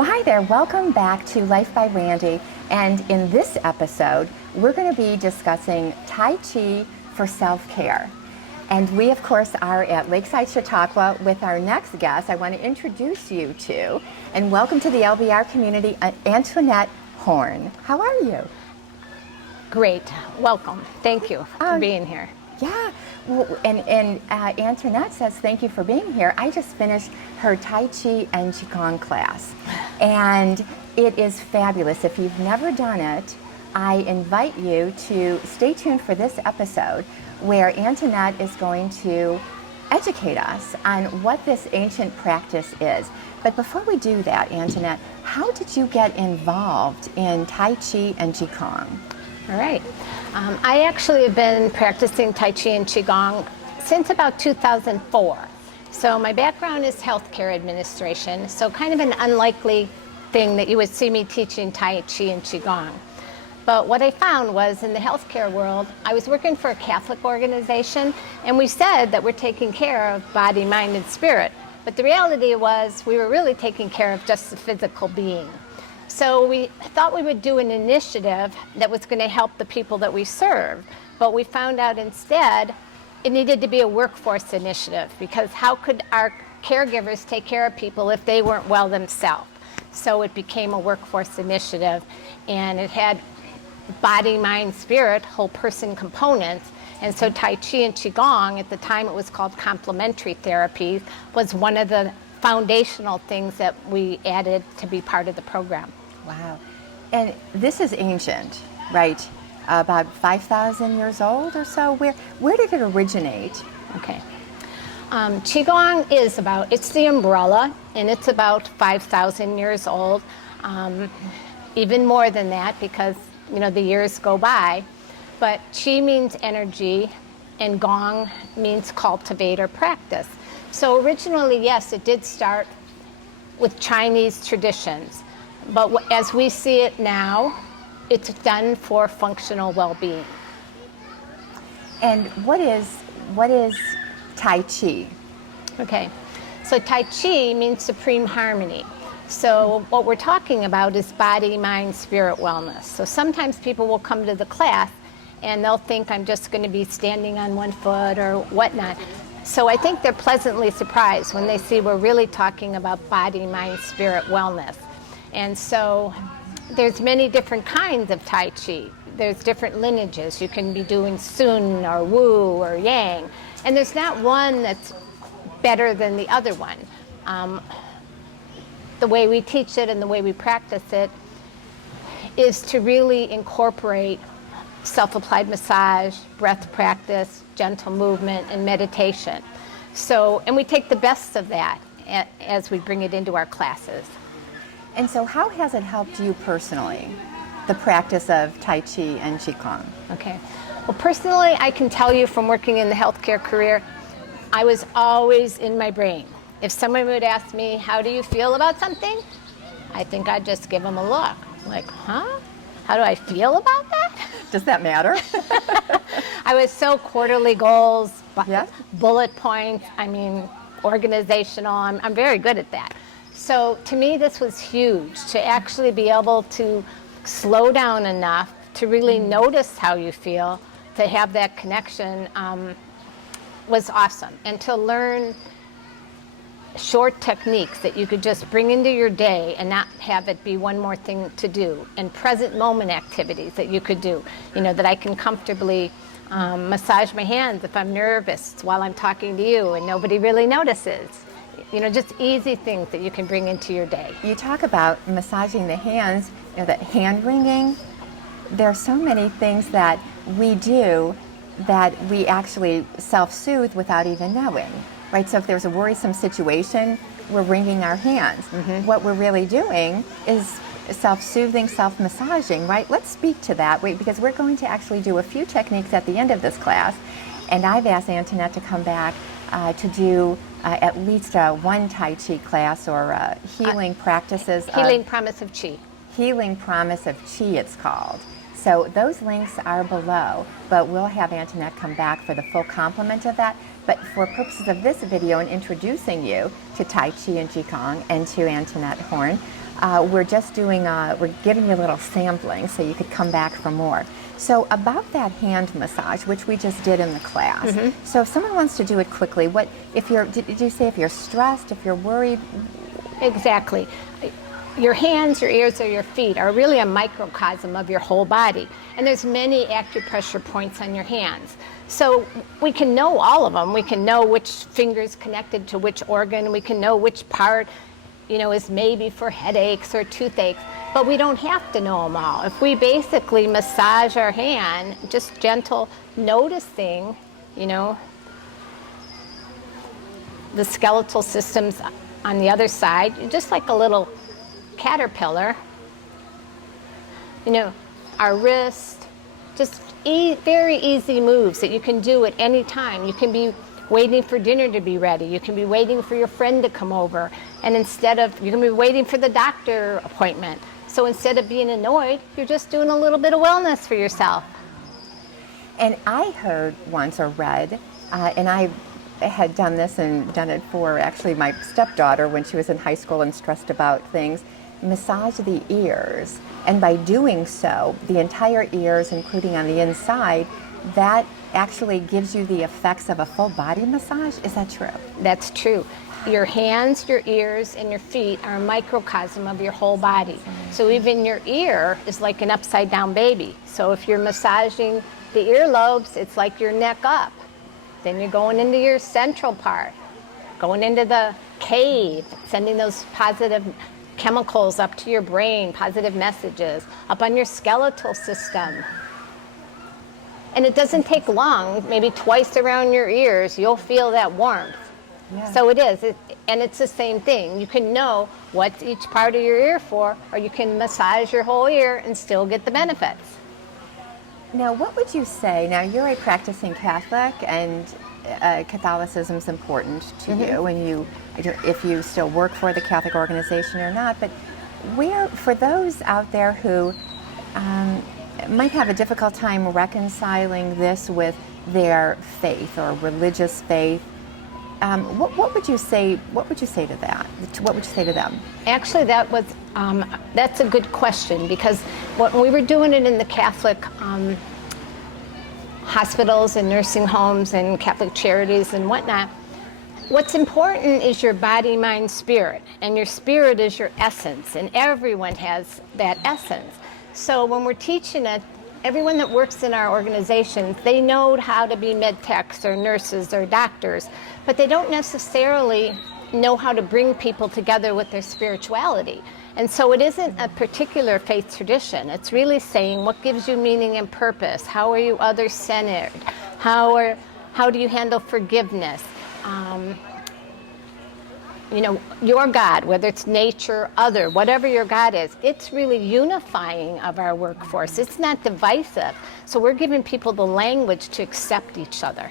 Well, hi there. Welcome back to Life by Randi. And in this episode, we're going to be discussing Tai Chi for self-care. And we, of course, are at Lakeside, Chautauqua with our next guest I want to introduce you to. And welcome to the LBR community, Antoinette Horn. How are you? Great. Welcome. Thank you for being here. Yeah. Well, and Antoinette says thank you for being here. I just finished her Tai Chi and Qigong class, and it is fabulous. If you've never done it, I invite you to stay tuned for this episode where Antoinette is going to educate us on what this ancient practice is. But before we do that, Antoinette, how did you get involved in Tai Chi and Qigong? All right. I actually have been practicing Tai Chi and Qigong since about 2004. So my background is healthcare administration, so kind of an unlikely thing that you would see me teaching Tai Chi and Qigong. But what I found was in the healthcare world, I was working for a Catholic organization, and we said that we're taking care of body, mind, and spirit. But the reality was we were really taking care of just the physical being. So we thought we would do an initiative that was going to help the people that we serve, but we found out instead it needed to be a workforce initiative, because how could our caregivers take care of people if they weren't well themselves? So it became a workforce initiative, and it had body, mind, spirit, whole person components. And so Tai Chi and Qigong, at the time it was called complementary therapy, was one of the foundational things that we added to be part of the program. Wow. And this is ancient, right? About 5,000 years old or so. Where did it originate? Okay. Qigong is it's the umbrella, and it's about 5,000 years old. Even more than that, because the years go by. But Qi means energy, and Gong means cultivate or practice. So originally, yes, it did start with Chinese traditions. But as we see it now, it's done for functional well-being. And what is Tai Chi? Okay, so Tai Chi means supreme harmony. So what we're talking about is body, mind, spirit wellness. So sometimes people will come to the class and they'll think I'm just going to be standing on one foot or whatnot. So I think they're pleasantly surprised when they see we're really talking about body, mind, spirit wellness. And so there's many different kinds of Tai Chi. There's different lineages. You can be doing Sun or Wu or Yang. And there's not one that's better than the other one. The way we teach it and the way we practice it is to really incorporate self-applied massage, breath practice, gentle movement, and meditation. So, and we take the best of that as we bring it into our classes. And so how has it helped you personally, the practice of Tai Chi and Qigong? Okay. Well, personally, I can tell you from working in the healthcare career, I was always in my brain. If someone would ask me, how do you feel about something? I think I'd just give them a look. Like, huh? How do I feel about that? Does that matter? I was so quarterly goals, yeah. Bullet points, organizational. I'm very good at that. So to me, this was huge, to actually be able to slow down enough to really notice how you feel, to have that connection was awesome. And to learn short techniques that you could just bring into your day and not have it be one more thing to do, and present moment activities that you could do, that I can comfortably massage my hands if I'm nervous while I'm talking to you and nobody really notices. Just easy things that you can bring into your day. You talk about massaging the hands, that hand wringing. There are so many things that we do that we actually self-soothe without even knowing, right? So if there's a worrisome situation, we're wringing our hands. Mm-hmm. What we're really doing is self-soothing, self-massaging, right? Let's speak to that, because we're going to actually do a few techniques at the end of this class, and I've asked Antoinette to come back to do at least one Tai Chi class or healing practices. Healing Promise of Qi. Healing Promise of Qi, it's called. So those links are below, but we'll have Antoinette come back for the full complement of that. But for purposes of this video and introducing you to Tai Chi and Qigong and to Antoinette Horn, we're just doing, we're giving you a little sampling so you could come back for more. So about that hand massage, which we just did in the class. So if someone wants to do it quickly, what if you're, did you say if you're stressed, if you're worried? Exactly. Your hands, your ears, or your feet are really a microcosm of your whole body. And there's many acupressure points on your hands. So we can know all of them. We can know which finger's connected to which organ. We can know which part, you know, is maybe for headaches or toothaches. But we don't have to know them all. If we basically massage our hand, just gentle noticing, you know, the skeletal systems on the other side, just like a little caterpillar, you know, our wrist, just very easy moves that you can do at any time. You can be waiting for dinner to be ready. You can be waiting for your friend to come over. And instead of, you can be waiting for the doctor appointment. So instead of being annoyed, you're just doing a little bit of wellness for yourself. And I heard once or read, and I had done this and done it for actually my stepdaughter when she was in high school and stressed about things, massage the ears. And by doing so, the entire ears, including on the inside, that actually gives you the effects of a full body massage. Is that true? That's true. Your hands, your ears, and your feet are a microcosm of your whole body. So even your ear is like an upside down baby. So if you're massaging the earlobes, it's like your neck up. Then you're going into your central part, going into the cave, sending those positive chemicals up to your brain, positive messages, up on your skeletal system. And it doesn't take long, maybe twice around your ears, you'll feel that warmth. Yeah. So it is, and it's the same thing. You can know what's each part of your ear for, or you can massage your whole ear and still get the benefits. Now, what would you say, now you're a practicing Catholic, and Catholicism's important to you, and you, if you still work for the Catholic organization or not, but for those out there who might have a difficult time reconciling this with their faith or religious faith, what would you say? What would you say to that? What would you say to them? Actually, that's a good question, because when we were doing it in the Catholic hospitals and nursing homes and Catholic charities and whatnot, what's important is your body, mind, spirit, and your spirit is your essence, and everyone has that essence. So when we're teaching it, everyone that works in our organizations, they know how to be med techs or nurses or doctors, but they don't necessarily know how to bring people together with their spirituality. And so it isn't a particular faith tradition. It's really saying what gives you meaning and purpose. How are you other-centered? How do you handle forgiveness? You know, your God, whether it's nature, other, whatever your God is, it's really unifying of our workforce. It's not divisive. So we're giving people the language to accept each other.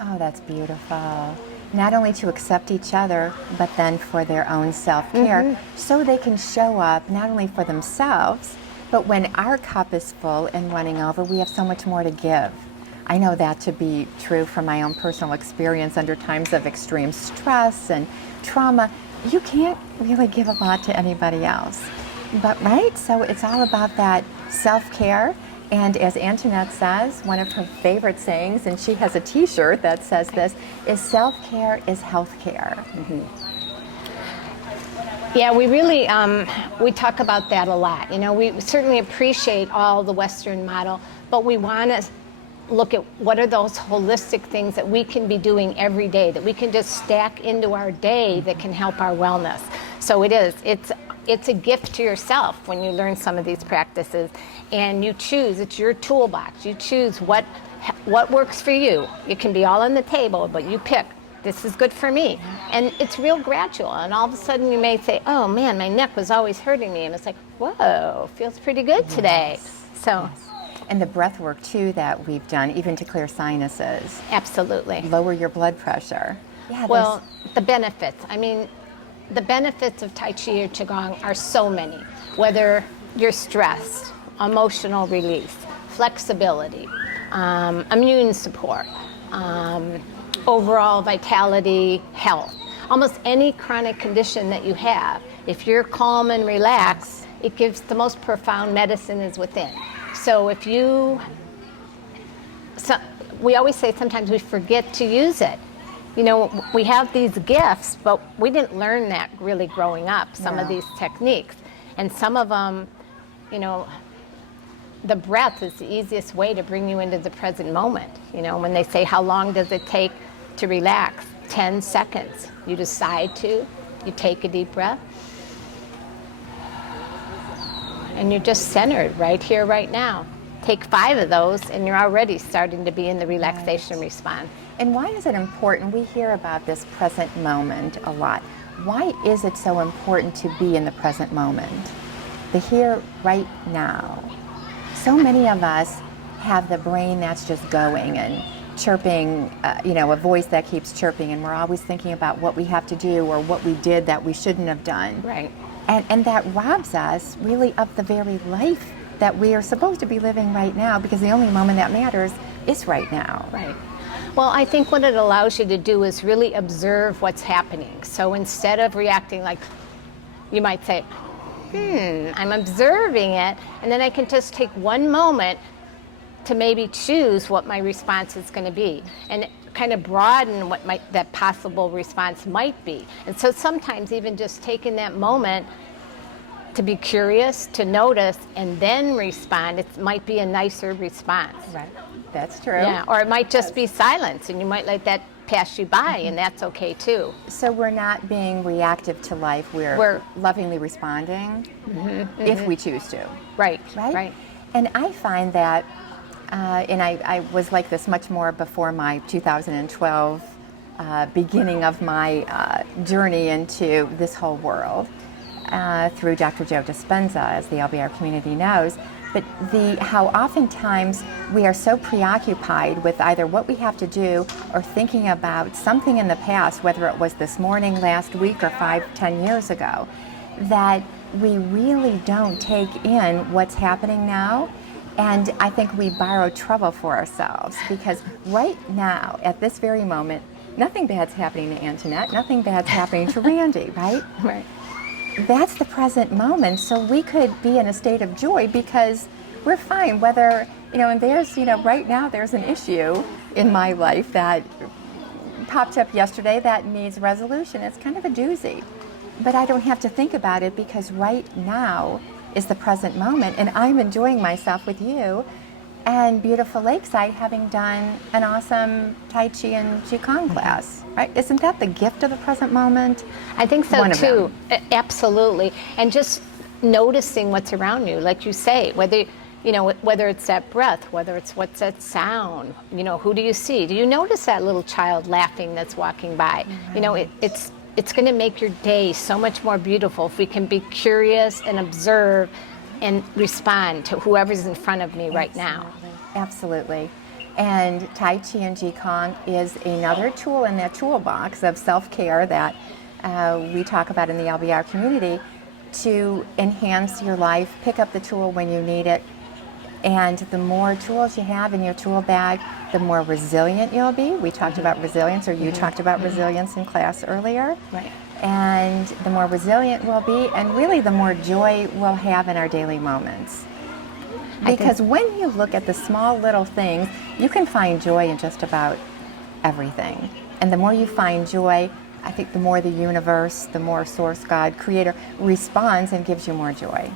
Oh, that's beautiful. Not only to accept each other, but then for their own self-care, so they can show up not only for themselves, but when our cup is full and running over, we have so much more to give. I know that to be true from my own personal experience under times of extreme stress and trauma. You can't really give a lot to anybody else. But right, so it's all about that self-care. And as Antoinette says, one of her favorite sayings, and she has a t-shirt that says this, is self-care is health-care. Yeah, we really, we talk about that a lot. You know, we certainly appreciate all the Western model, but we want to look at what are those holistic things that we can be doing every day, that we can just stack into our day that can help our wellness. So it's a gift to yourself when you learn some of these practices, and you choose, it's your toolbox. You choose what works for you. It can be all on the table, but you pick, this is good for me. And it's real gradual, and all of a sudden you may say, oh man, my neck was always hurting me, and it's like, whoa, feels pretty good today. So. And the breath work too that we've done, even to clear sinuses. Absolutely. Lower your blood pressure. Yeah, well, the benefits. I mean, the benefits of Tai Chi or Qigong are so many. Whether you're stressed, emotional release, flexibility, immune support, overall vitality, health. almost any chronic condition that you have, if you're calm and relaxed, it gives the most profound medicine is within. So if you, we always say sometimes we forget to use it. You know, we have these gifts, but we didn't learn that really growing up, some of these techniques. And some of them, you know, the breath is the easiest way to bring you into the present moment. You know, when they say, how long does it take to relax? 10 seconds. You decide to, you take a deep breath, and you're just centered right here, right now. Take 5 of those, and you're already starting to be in the relaxation response. And why is it important? We hear about this present moment a lot. Why is it so important to be in the present moment? The here, right now. So many of us have the brain that's just going and chirping, you know, a voice that keeps chirping, and we're always thinking about what we have to do or what we did that we shouldn't have done. Right. And that robs us really of the very life that we are supposed to be living right now, because the only moment that matters is right now. Right. Well, I think what it allows you to do is really observe what's happening. So instead of reacting like, you might say, I'm observing it, and then I can just take one moment to maybe choose what my response is going to be, and kind of broaden what that possible response might be. And so sometimes even just taking that moment to be curious, to notice, and then respond, it might be a nicer response. Right. That's true. Yeah, or it might just be silence, and you might let that pass you by, and that's okay too. So we're not being reactive to life, we're lovingly responding if we choose to. Right, Right? right. And I find that, and I was like this much more before my 2012 beginning of my journey into this whole world through Dr. Joe Dispenza, as the LBR community knows. But how oftentimes we are so preoccupied with either what we have to do or thinking about something in the past, whether it was this morning, last week, or 5-10 years ago, that we really don't take in what's happening now. And I think we borrow trouble for ourselves, because right now, at this very moment, nothing bad's happening to Antoinette, nothing bad's happening to Randi, right? Right. That's the present moment, so we could be in a state of joy because we're fine. Whether, you know, and there's, you know, right now there's an issue in my life that popped up yesterday that needs resolution. It's kind of a doozy, but I don't have to think about it because right now is the present moment, and I'm enjoying myself with you and beautiful Lakeside, having done an awesome Tai Chi and Qigong class, right? Isn't that the gift of the present moment? I think so One of too. them. Absolutely. And just noticing what's around you, like you say, whether it's that breath, whether it's what's that sound, you know, who do you see? Do you notice that little child laughing that's walking by? You know, it's going to make your day so much more beautiful if we can be curious and observe and respond to whoever's in front of me right now. Absolutely. And Tai Chi and Qigong is another tool in that toolbox of self-care that we talk about in the LBR community to enhance your life. Pick up the tool when you need it. And the more tools you have in your tool bag, the more resilient you'll be. We talked about resilience, or you talked about resilience in class earlier. Right. And the more resilient we'll be, and really the more joy we'll have in our daily moments. Because when you look at the small little things, you can find joy in just about everything. And the more you find joy, I think the more the universe, the more Source, God, Creator responds and gives you more joy.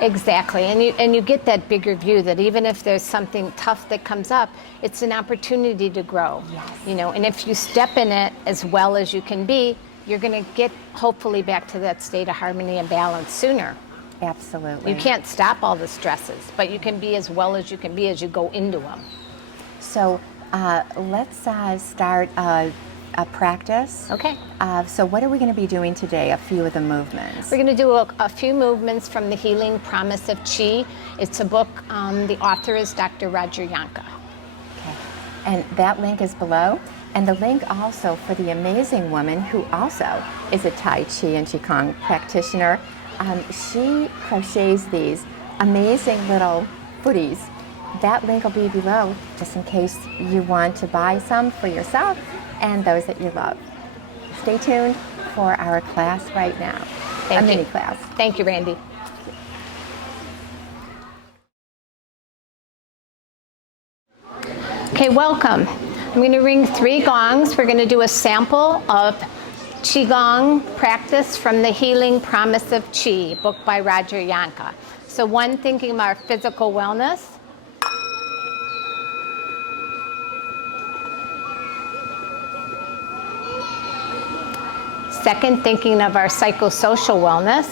Exactly, and you get that bigger view that even if there's something tough that comes up, it's an opportunity to grow. Yes. You know, and if you step in it as well as you can be, you're going to get hopefully back to that state of harmony and balance sooner. Absolutely. You can't stop all the stresses, but you can be as well as you can be as you go into them. So let's start a practice. Okay. So what are we going to be doing today? A few of the movements. We're going to do a few movements from The Healing Promise of Qi. It's a book, the author is Dr. Roger Jahnke. Okay. And that link is below. And the link also for the amazing woman who also is a Tai Chi and Qigong practitioner. She crochets these amazing little footies. That link will be below just in case you want to buy some for yourself and those that you love. stay tuned for our class right now, a mini class. Thank you, Randi. Okay, welcome. I'm going to ring 3 gongs. We're going to do a sample of Qigong practice from the Healing Promise of Qi, book by Roger Jahnke. So 1, thinking of our physical wellness. 2nd, thinking of our psychosocial wellness.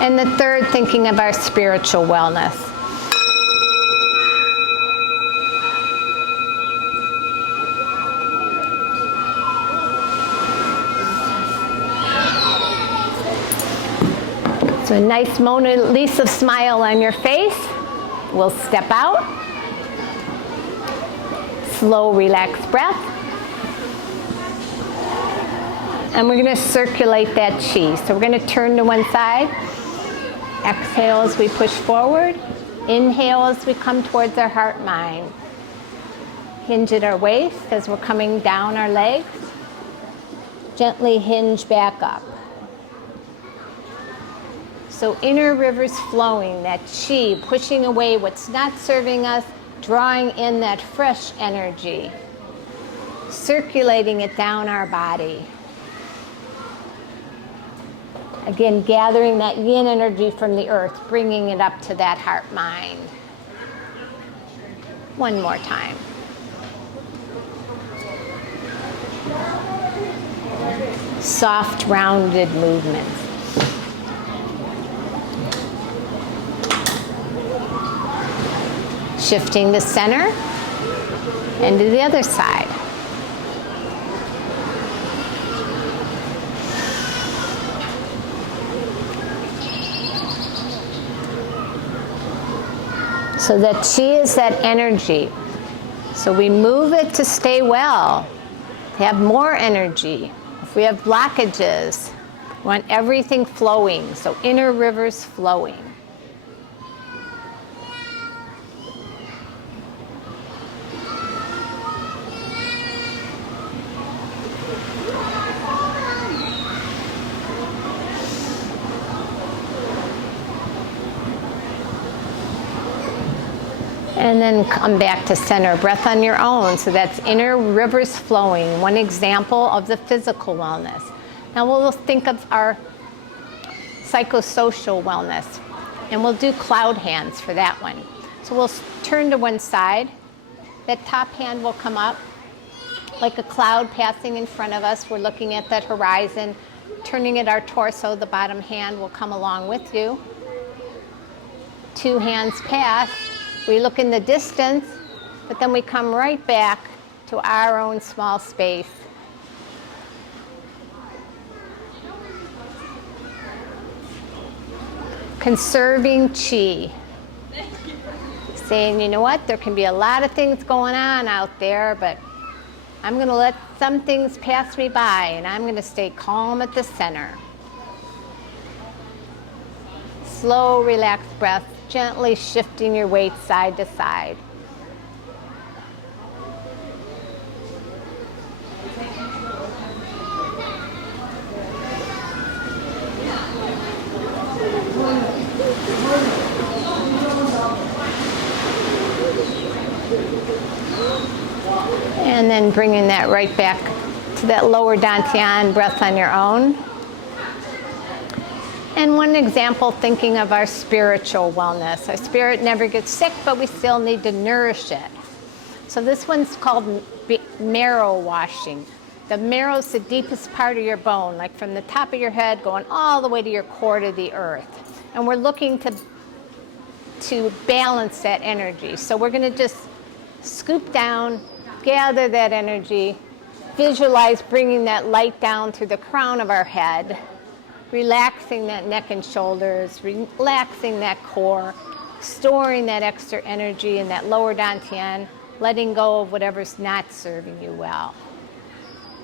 And the 3rd, thinking of our spiritual wellness. So a nice Mona Lisa smile on your face. We'll step out. Slow, relaxed breath. And we're going to circulate that chi. So we're going to turn to one side. Exhale as we push forward. Inhale as we come towards our heart mind. Hinge at our waist as we're coming down our legs. Gently hinge back up. So inner rivers flowing, that chi, pushing away what's not serving us, drawing in that fresh energy, circulating it down our body. Again, gathering that yin energy from the earth, bringing it up to that heart mind. One more time. Soft, rounded movements. Shifting the center and to the other side. So that chi is that energy. So we move it to stay well, to have more energy. If we have blockages, we want everything flowing. So inner rivers flowing. And then come back to center. Breath on your own. So that's inner rivers flowing. One example of the physical wellness. Now we'll think of our psychosocial wellness. And we'll do cloud hands for that one. So we'll turn to one side. That top hand will come up like a cloud passing in front of us. We're looking at that horizon. Turning at our torso, the bottom hand will come along with you. 2 hands pass. We look in the distance, but then we come right back to our own small space. Conserving chi. Saying, you know what, there can be a lot of things going on out there, but I'm going to let some things pass me by, and I'm going to stay calm at the center. Slow, relaxed breath. Gently shifting your weight side to side. And then bringing that right back to that lower dantian, breath on your own. And one example, thinking of our spiritual wellness. Our spirit never gets sick, but we still need to nourish it. So this one's called marrow washing. The marrow is the deepest part of your bone, like from the top of your head going all the way to your core to the earth. And we're looking to balance that energy. So we're going to just scoop down, gather that energy, visualize bringing that light down through the crown of our head, relaxing that neck and shoulders, relaxing that core, storing that extra energy in that lower dantian, letting go of whatever's not serving you well.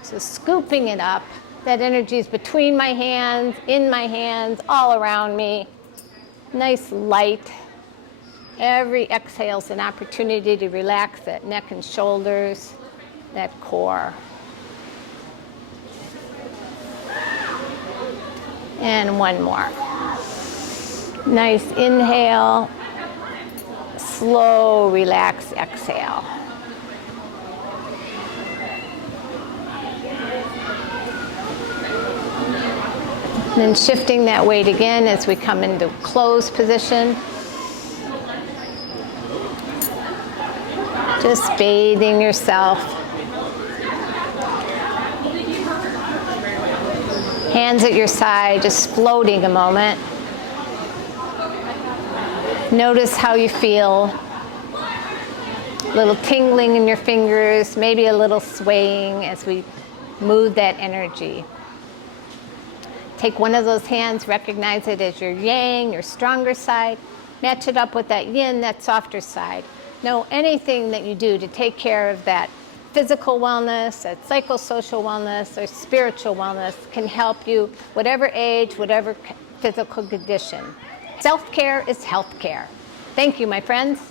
So scooping it up, that energy is between my hands, in my hands, all around me. Nice light Every exhale is an opportunity to relax that neck and shoulders, that core. And one more. Nice inhale, slow, relaxed exhale. And then shifting that weight again as we come into closed position. Just bathing yourself. Hands at your side, just floating a moment. Notice how you feel. A little tingling in your fingers, maybe a little swaying as we move that energy. Take one of those hands, recognize it as your yang, your stronger side. Match it up with that yin, that softer side. Know anything that you do to take care of that physical wellness, that psychosocial wellness, or spiritual wellness can help you, whatever age, whatever physical condition. Self-care is health care. Thank you, my friends.